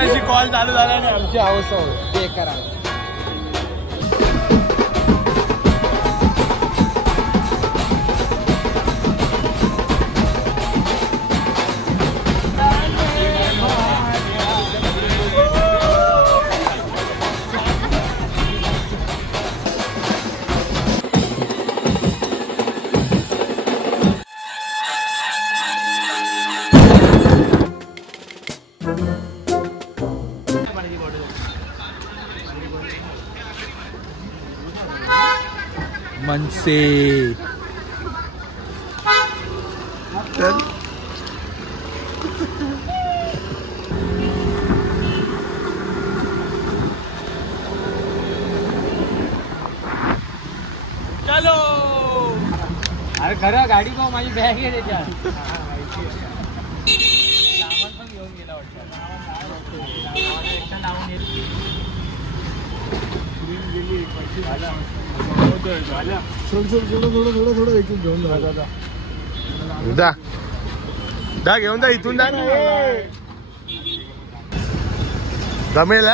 आताशी कॉल चालू झाला आणि आमची अवस्था बेकार आहे. मनसे चल चलो. अरे खरं गाडी पाहू माझी बॅग आहे त्याच्यात. सामान पण घेऊन गेला वाटतं. थोडं घेऊन जा इथून जा ना. जमेल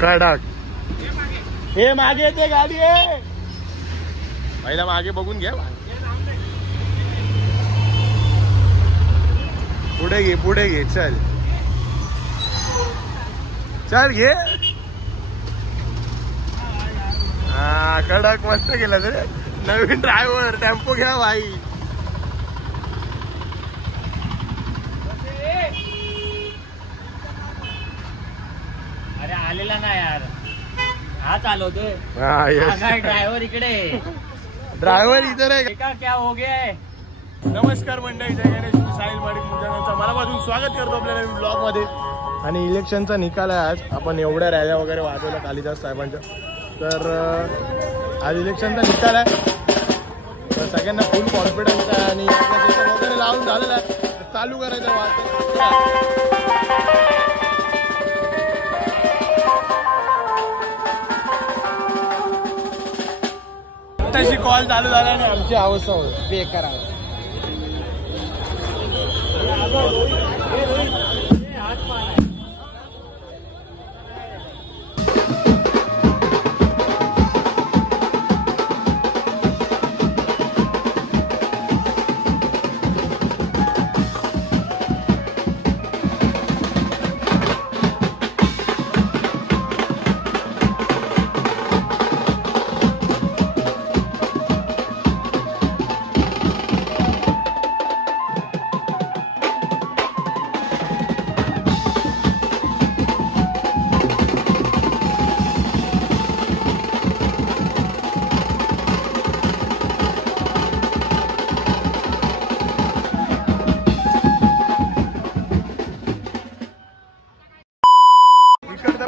कडक. हे मागे येते गाडी आहे. पहिला मागे बघून घ्या. पुढे घे चल चल घे. हा कडक मस्त केला रे. नवीन ड्रायव्हर टेम्पो घ्या भाई. अरे आलेला ना यार. हा चालवतोय. ड्रायव्हर इकडे. ड्रायव्हर इधर आहे. क्या हो गया. नमस्कार मंडळी. जय गणेश. साहिल माडिक मुलांचा मनापासून स्वागत करतो आपल्या नवीन ब्लॉग मध्ये. आणि इलेक्शनचा निकाल आहे आज. आपण एवढ्या रॅल्या वगैरे वाजवल्या कालिदास साहेबांच्या. तर आज इलेक्शनचा निकाल आहे. तर सगळ्यांना फुल कॉन्फिडन्स आहे आणि वगैरे लावून झालेलं आहे. चालू करायचं आताशी कॉल चालू झाला आणि आमची अवस्था बेकार आहे.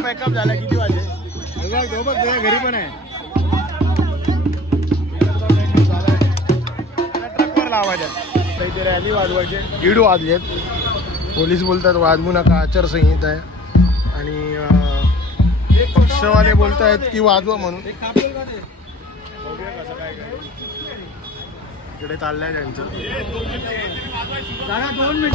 बॅकअप झाला. किती वाजले. घरी पण आहे. ट्रकवर लावायच्यात. इथे रॅली वाजवायचे. 1:30 वाजलेत. पोलीस बोलतात वाजवू नका, आचारसंहिता आहे. आणि पक्षवाले बोलत आहेत की वाजवा म्हणून. बघूया कसं काय इकडे चाललंय त्यांचं. 2 मिनिट.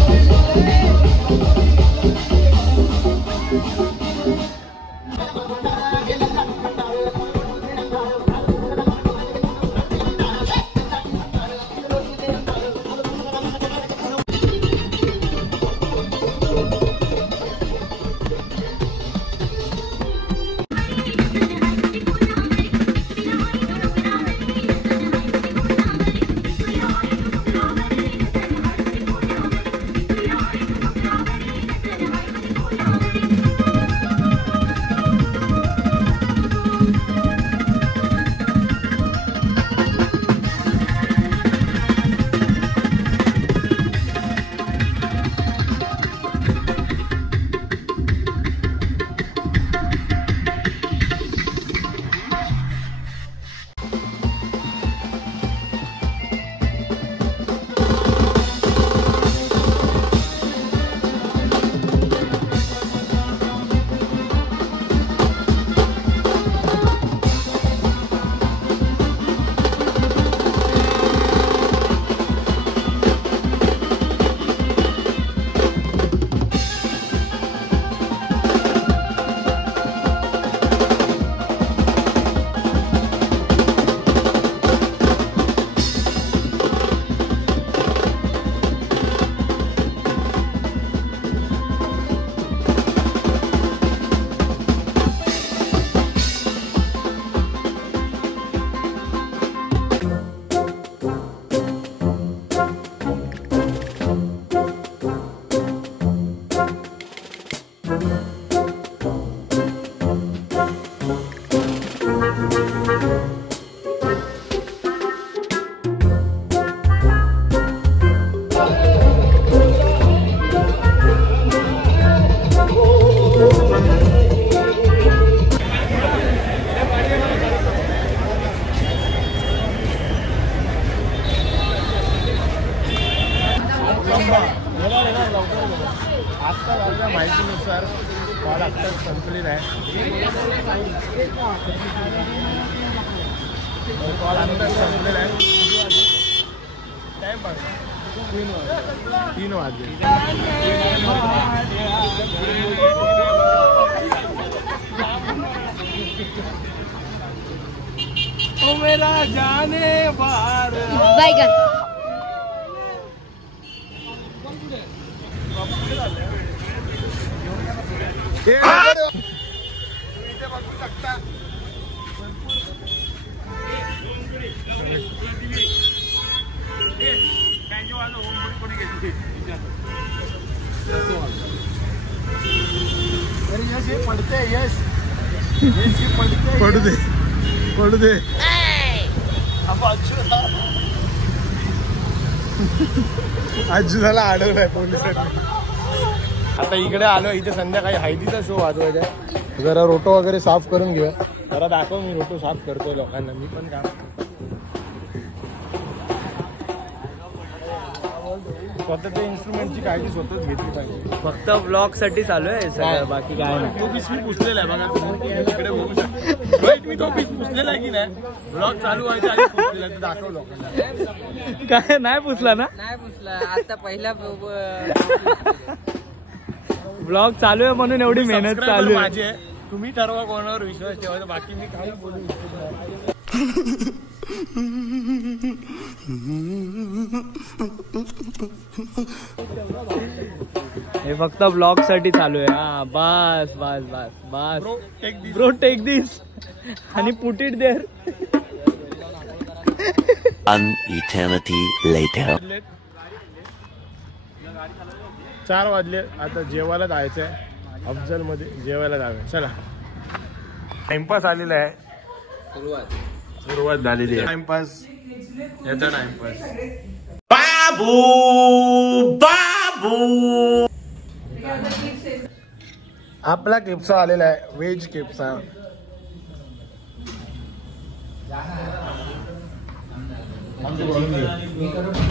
आत्ता झालेल्या माहितीनुसार कॉल आत्ताच संपलेला आहे. कॉल आत्ताच संपलेला आहे. टाईम बघा 3 वाजले. ओ मेरा जाने बार बैगन इथे बघू शकता यश हे पडते. यश पडते. पडू दे पडू दे. आजूला अडवलाय पोलिसांनी. आता इकडे आलो. इथे संध्याकाळी हळदीचा शो वाजवायचा आहे. जरा रोटो वगैरे साफ करून घेऊया. जरा दाखव मी रोटो साफ करतोय लोकांना. मी पण काम स्वतःच्या इन्स्ट्रुमेंटची काळजी स्वतःच घेतली पाहिजे. फक्त ब्लॉग साठी चालू आहे सगळं, बाकी काय नाही. तो पीस मी पुसलेला आहे बघा तुम्ही इकडे बघू शकता. राईट मी तो पीस पुसलेला आहे की नाही. ब्लॉग चालू व्हायच्या आधी पुसलेला आहे. दाखव लोकांना. काय नाही पुसला ना. नाही पुसला आता पहिला ब्लॉग चालू आहे म्हणून एवढी मेहनत Subscriber चालू आहे. माझी आहे. तुम्ही ठरवा कोणावर विश्वास ठेवायचा. बाकी मी काही बोलू इच्छित नाही. हे फक्त ब्लॉग साठी चालू आहे. हा बस बस बस बस. Bro, take this. Bro take this आणि put it there. An eternity later. 4 वाजले. आता जेवायला जायचंय. अफजल मध्ये जेवायला जावे. चला टाइमपास आलेला आहे. सुरुवात झालेली आहे. टाइमपास याचा टाइमपास. बाबू बाबू आपला केपसा आलेला आहे. व्हेज केपसा.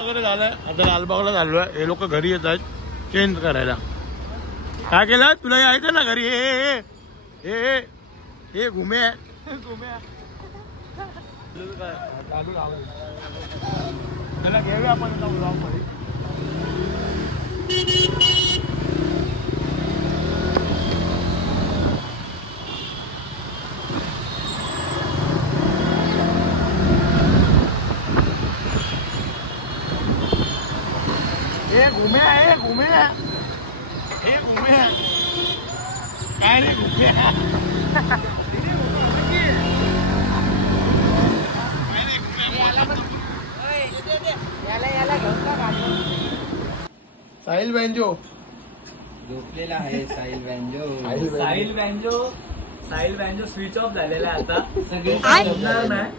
वगैरे झालंय. आता लालबागला झालोय. हे लोक घरी येत आहेत चेंज करायला. काय केलं तुला यायचं ना घरी. हे घुमे त्याला घेऊया आपण ब्लॉग मध्ये. घुमे काय रे घुमे. साहिल बँजो झोपलेला आहे. Sahil banjo. Sahil banjo switch off झालेला आहे आता. सगळे झोपणार नाही.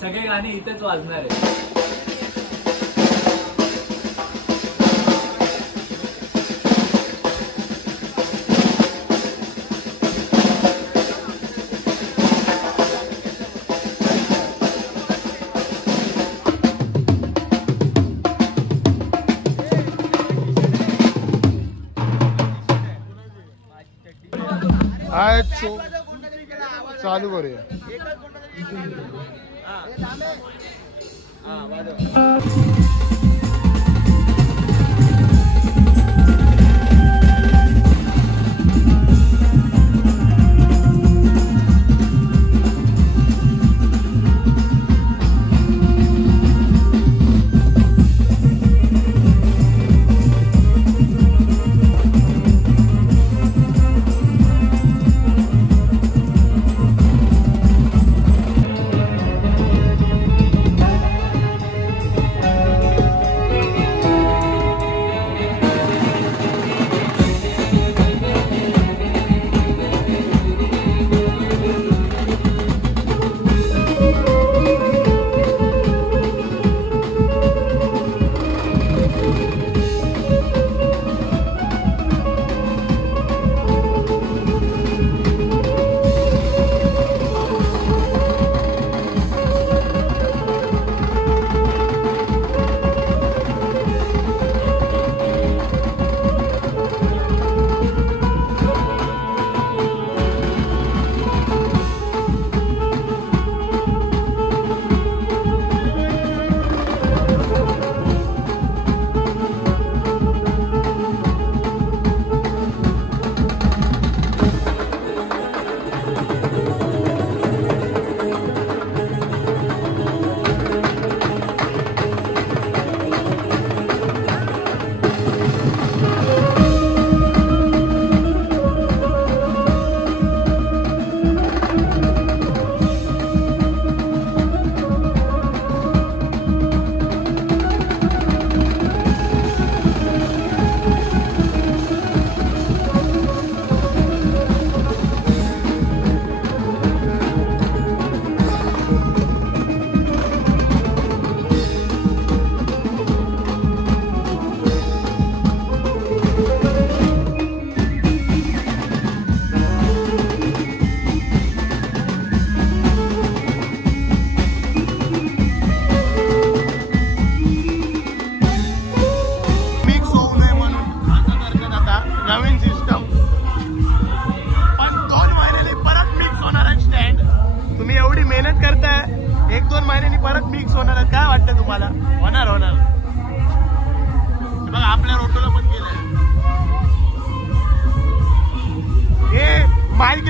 सगळे गाणी इथेच वाजणार आहे. आज शो चालू करूया.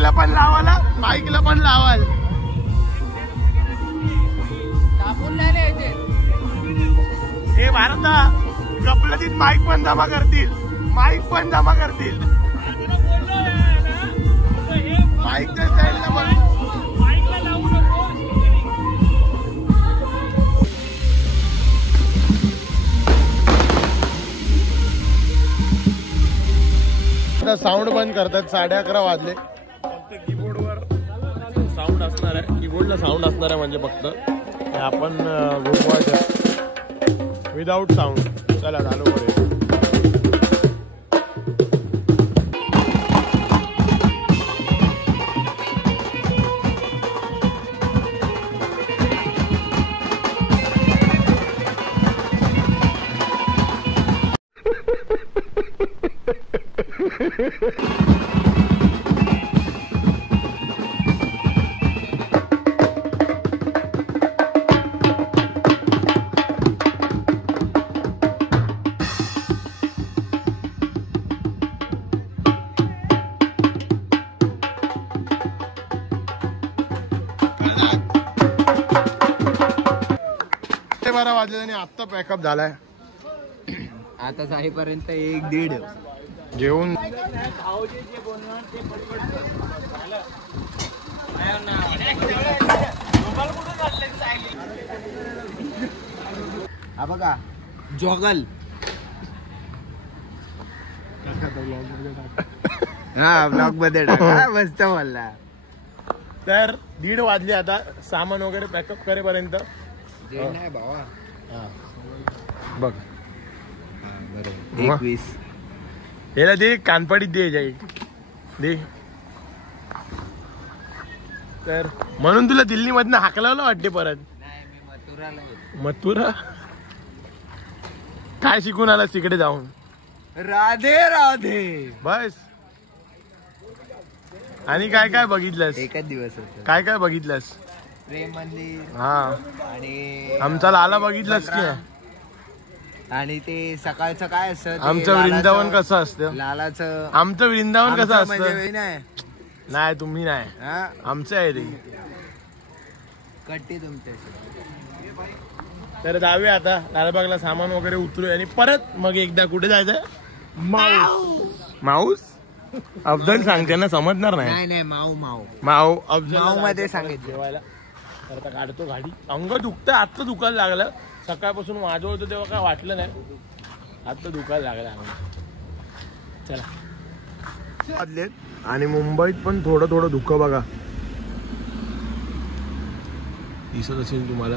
माईकला पण लावाला, माईकला पण लावाल. हे भारता कपलातीत माईक पण जमा करतील, माईक पण जमा करतील. माईकच्या स्टाईलला पण साऊंड बंद करतात. 11:30 वाजले. फक्त कीबोर्डवर साऊंड असणार आहे, कीबोर्डला साऊंड असणार आहे म्हणजे फक्त हे आपण घुमवायचं विदाउट साऊंड. चला चालू करूया. वाजले आणि आत्ता पॅकअप झालाय. आता जाईपर्यंत 1-1.5 जेवून हा बघा जॉगल. हा ब्लॉग मध्ये टाका. मस्त बोलला. तर 1:30 वाजले. आता सामान वगैरे पॅकअप करेपर्यंत नाही भावा. बघ बरोबर 21 याला दे, कानपडीत दे जाई दे. तर म्हणून तुला दिल्ली मधनं हाकलावलं वाटते परत. नाही, मी मथुराला गेलो. मथुरा काय शिकून आला तिकडे जाऊन? राधे राधे बस. आणि काय काय बघितलंस? एकच दिवस होत. काय काय बघितलंस? प्रेम मंदिर हा आणि आमचा लाला बघितलास की? आणि ते सकाळचं काय असतं? आमचं वृंदावन कसं असतं? लालाचं आमचं वृंदावन कसं असतं? म्हणजे नाही नाही तुम्ही नाही, हा आमचं आहे ते. कट्टी तुमचे. तर जाऊया आता लालबागला, सामान वगैरे उतरूया आणि परत मग एकदा कुठे जायचं? माऊस. माऊस अफजल सांगते ना, समजणार नाही. नाही नाही माऊ माऊ माऊ अफजल माऊ मध्ये सांगितलं. जेवायला. तर आता काढतो गाडी. अंग दुखतं, आत्ता दुखायला लागलं. सकाळपासून वाजवतो तेव्हा काय वाटलं नाही, आत्ता दुखायला लागलं. चला वाजलेत आणि मुंबईत पण थोडं थोडं धुकं बघा दिसत असेल तुम्हाला.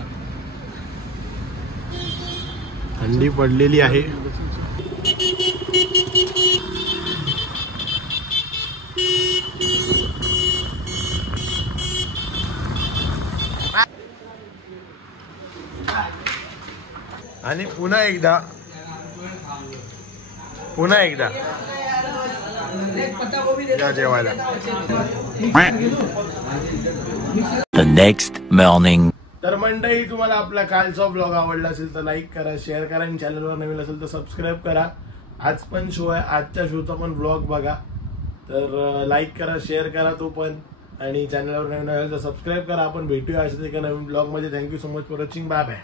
थंडी पडलेली आहे. आणि पुन्हा एकदा या जेवायला. The next morning. तर मंडळी, तुम्हाला आपला कालचा ब्लॉग आवडला असेल तर लाईक करा, शेअर करा आणि चॅनलवर नवीन असेल तर सबस्क्राईब करा. आज पण शो आहे, आजच्या शोचा पण ब्लॉग बघा. तर लाईक करा, शेअर करा तो पण, आणि चॅनलवर नवीन असेल तर सबस्क्राईब करा. आपण भेटूया अशाच एका नवीन ब्लॉग मध्ये. Thank you so much for watching. Bye bye.